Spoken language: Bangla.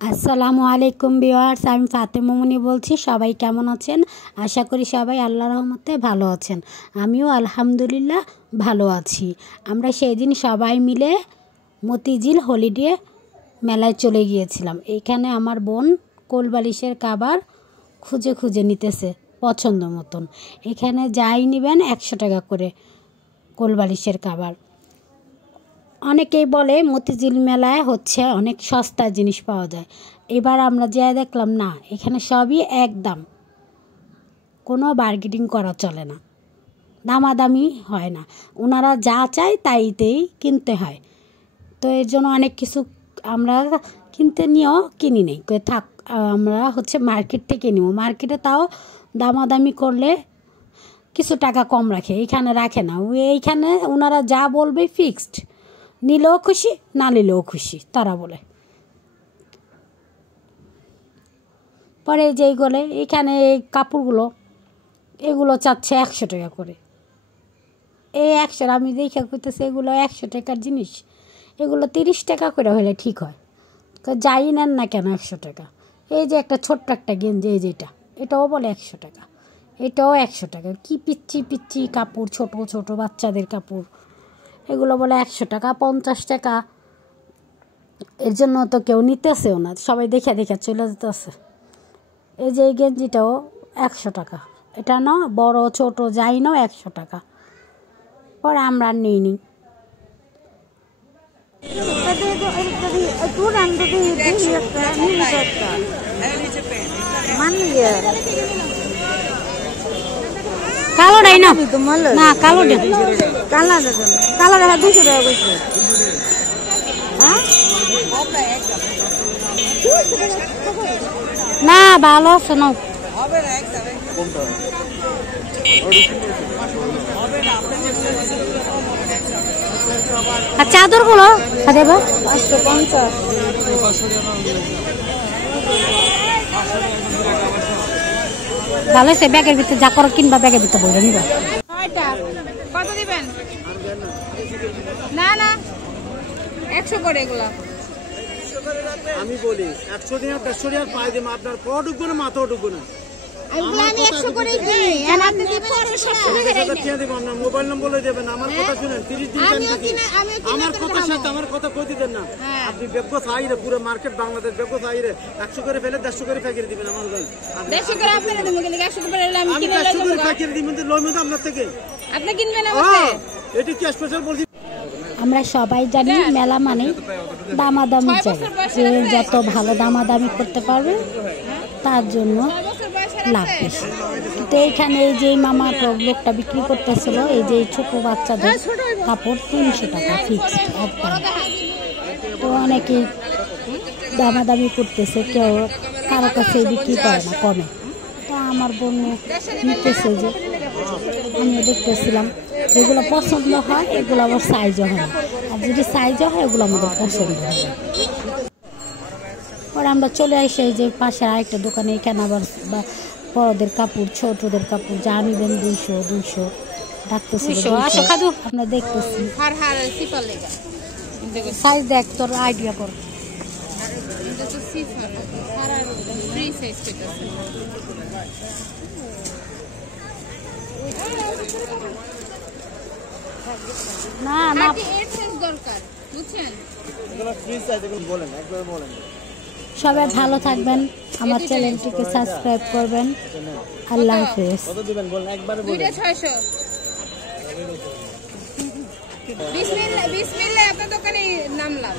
আসসালামু আলাইকুম ভিউয়ার্স, আমি ফাতেমা মনি বলছি। সবাই কেমন আছেন? আশা করি সবাই আল্লাহর রহমতে ভালো আছেন। আমিও আলহামদুলিল্লাহ ভালো আছি। আমরা সেই দিন সবাই মিলে মতিঝিল হলিডে মেলায় চলে গিয়েছিলাম। এইখানে আমার বোন কোলবালিশের কাবার খুঁজে খুঁজে নিতেছে পছন্দ মতন। এখানে যাই নেবেন 100 টাকা করে কোলবালিশের কাবার। অনেকেই বলে মতিঝিল মেলায় হচ্ছে অনেক সস্তা জিনিস পাওয়া যায়। এবার আমরা যা দেখলাম না, এখানে সবই একদম, কোনো বার্গেনিং করা চলে না, দামাদামি হয় না, ওনারা যা চায় তাইতেই কিনতে হয়। তো এর জন্য অনেক কিছু আমরা কিনতে নিয়েও কিনি নেই, থাক আমরা হচ্ছে মার্কেট থেকে নিব। মার্কেটে তাও দামাদামি করলে কিছু টাকা কম রাখে, এইখানে রাখে না। এইখানে ওনারা যা বলবে ফিক্সড, নিলেও খুশি না নিলেও খুশি তারা বলে। পরে যেইগুলো এইখানে এই কাপড়গুলো এগুলো চাচ্ছে 100 টাকা করে। এই 100 আমি দেখে করতেছি এগুলো 100 টাকার জিনিস, এগুলো 30 টাকা করে হলে ঠিক হয়। যাই নেন না কেন 100 টাকা। এই যে একটা ছোট্ট একটা গেঞ্জি, এই যেটা, এটাও বলে 100 টাকা, এটাও 100 টাকা। কি পিচ্ছি পিচ্ছি কাপড়, ছোট ছোট বাচ্চাদের কাপড়, এগুলো বলে 100 টাকা 50 টাকা। এর জন্য তো কেউ নিতেছেও না, সবাই দেখে দেখে চলে যেতেছে। এই যে এই গেঞ্জিটাও 100 টাকা, এটা না বড় ছোট যাই নাও 100 টাকা। পরে আমরা নিই নি। কালোটাই না, না কালোটা, কালোটা 200 টাকা কইছে। না ভালো আছে না, আর চাদর গুলো দেব 550। ভালো আছে, ব্যাগের ভিতরে যা করো কিনবা ব্যাগের ভিতরে বলে নিবা। কত দিবেন? না না 100 করে এগুলা আমি বলি 100 টাকা 150 টাকা পাই দেব, আপনার পা ঢুকবে না মাথা ঢুকবে না। আমি 100 করে কিনি, আর আপনি দিবেন 700 টাকা দিয়ে দেব। আপনার মোবাইল নম্বর লই দেবেন। আমার কথা শুনেন, 30 দিন টাইম দিছি। আমার কথা সাথে আমার কথা কই দিবেন না। আপনি বেগো চাইরে পুরো মার্কেট বাংলাদেশ বেগো চাইরে 100 করে ফেলে 150 করে ফেকিয়ে দিবেন আমার ভাই। 150 করে আপনারা দেবেন, কিন্তু 100 করে আমি কিনে লই 100 করে ফেকিয়ে দিবেন, লইমু তো আপনার থেকে। আপনি কিনবেন আমাকে? এটা কি স্পেশাল বলছি? আমরা সবাই জানি মেলা মানে দামাদামি চাই, যে যত ভালো দামাদামি করতে পারবে তার জন্য লাভ বেশি। কিন্তু এইখানে এই যে মামা লোকটা বিক্রি করতেছিল, এই যে ছোট বাচ্চাদের কাপড় 300 টাকা ফিক্সড একদম। তো অনেকেই দামাদামি করতেছে, কেউ কারো কাছে বিক্রি করে না কমে। তো আমার বোন নিতেছে, যে আমিও দেখতেছিলাম, যেগুলো পছন্দ হয় এগুলো আবার সাইজও হয় না, আর যদি সাইজও হয় এগুলো আমাদের পছন্দ হয়। পরে আমরা চলে আসি এই যে পাশে আরেকটা দোকানে, এখানে আবার বড়দের কাপড় ছোটদের কাপড় যা নিবেন 200 ডাকতেছিল। আমরা দেখতেছি সাইজ দেখ, তোর আইডিয়া কর। না না দরকার বুঝছেন, সবাই ভালো থাকবেন, আমার চ্যানেলটিকে সাবস্ক্রাইব করবেন। আল্লাহ হাফেজ। দুইটা 600। বিসমিল্লাহ বিসমিল্লাহ, আপনার দোকানে নামলাম।